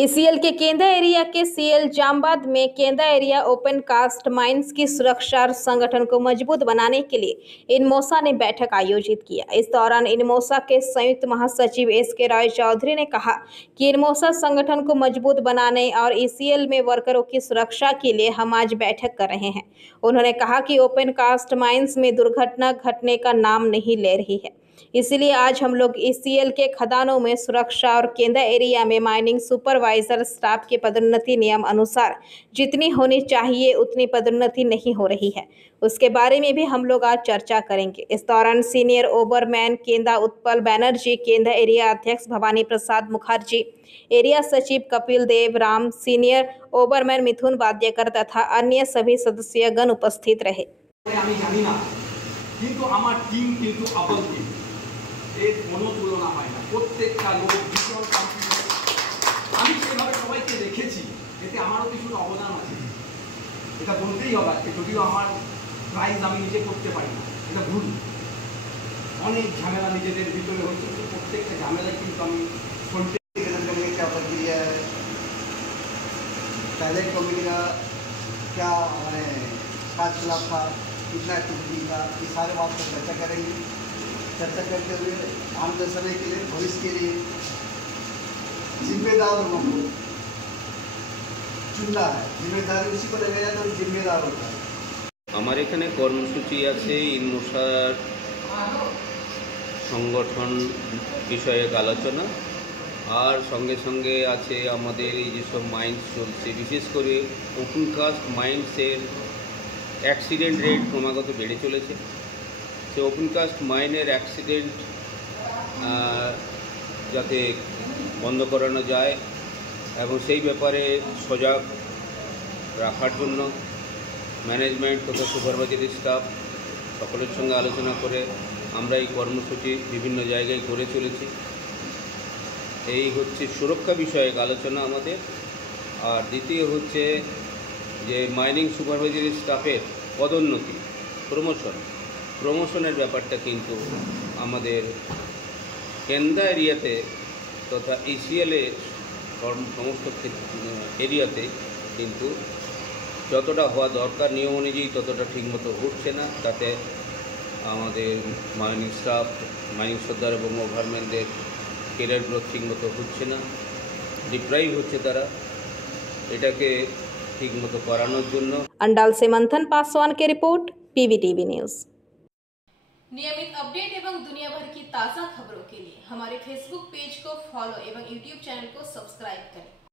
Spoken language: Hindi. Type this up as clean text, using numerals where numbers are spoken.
ईसीएल के केंद्र एरिया के सीएल जामबाद में केंद्र एरिया ओपन कास्ट माइंस की सुरक्षा और संगठन को मजबूत बनाने के लिए इनमोसा ने बैठक आयोजित किया। इस दौरान इनमोसा के संयुक्त महासचिव एसके राय चौधरी ने कहा कि इनमोसा संगठन को मजबूत बनाने और ईसीएल में वर्करों की सुरक्षा के लिए हम आज बैठक कर रहे हैं। उन्होंने कहा कि ओपन कास्ट माइंस में दुर्घटना घटने का नाम नहीं ले रही है, इसलिए आज हम लोग ईसीएल के खदानों में सुरक्षा और केंद्र एरिया में माइनिंग सुपरवाइजर स्टाफ के पदोन्नति नियम अनुसार जितनी होनी चाहिए उतनी पदोन्नति नहीं हो रही है, उसके बारे में भी हम लोग आज चर्चा करेंगे। इस दौरान सीनियर ओवरमैन केंद्र उत्पल बैनर्जी, केंद्र एरिया अध्यक्ष भवानी प्रसाद मुखर्जी, एरिया सचिव कपिल देव राम, सीनियर ओवरमैन मिथुन वाद्यकर तथा अन्य सभी सदस्यगण उपस्थित रहे। এর কোনো তুলনা হয় না। প্রত্যেকটা লোক ভীষণ আমি সেভাবে সবাইকে দেখেছি, এতে আমারও কিছু অবদান আছে, এটা বলতেই হবে। যদিও আমার প্রাইজ আমি নিজে করতে পারি না, এটা ভুল। অনেক ঝামেলা নিজেদের ভিতরে হচ্ছে, প্রত্যেকটা ঝামেলায় কিন্তু আমি क्या प्रक्रिया है, पहले कमिटी का क्या फैसला था, कितना एक्टिविटी था, ये सारे बात पर चर्चा करेंगे। चर्चा करते हुए आने समय के लिए, भविष्य के लिए जिम्मेदार लोगों को चुनना है। जिम्मेदारी उसी को लगाया जाता है, जिम्मेदार होता है। हमारे एखाने कर्मसूची आछे इनमोसार संगठन विषयक आलोचना और संगे संगे आछे आमादेर এই যেসব মাইন্স চলছে, বিশেষ করে ওপেন কাস্ট মাইন্সের অ্যাক্সিডেন্ট রেট ক্রমাগত বেড়ে চলেছে। সে ওপেন কাস্ট মাইনের অ্যাক্সিডেন্ট যাতে বন্ধ করানো যায় এবং সেই ব্যাপারে সজাগ রাখার জন্য ম্যানেজমেন্ট তথা সুপারভাইজারি স্টাফ সকলের সঙ্গে আলোচনা করে আমরা এই কর্মসূচি বিভিন্ন জায়গায় করে চলেছি। এই হচ্ছে সুরক্ষা বিষয়ক আলোচনা আমাদের। আর দ্বিতীয় হচ্ছে যে মাইনিং সুপারভাইজারি স্টাফের পদোন্নতি, প্রমোশনের ব্যাপারটা কিন্তু আমাদের কেন্দ্র এরিয়াতে তথা ইসিএলে সমস্ত এরিয়াতে কিন্তু যতটা হওয়া দরকার নিয়ম অনুযায়ী ততটা ঠিকমতো হচ্ছে না। তাতে আমাদের মাইনিং স্টাফ, মাইনিং সর্দার এবং ওভারম্যানদের কেরিয়ার গ্রোথ ঠিকমতো হচ্ছে না, ডিপ্রাইভ হচ্ছে তারা। এটাকে ঠিকমতো করানোর জন্য अंडाल से मंथन पासवान की रिपोर्ट, पीवीटीवी न्यूज़। नियमित अपडेट एवं दुनिया भर की ताज़ा खबरों के लिए हमारे फेसबुक पेज को फॉलो एवं यूट्यूब चैनल को सब्सक्राइब करें।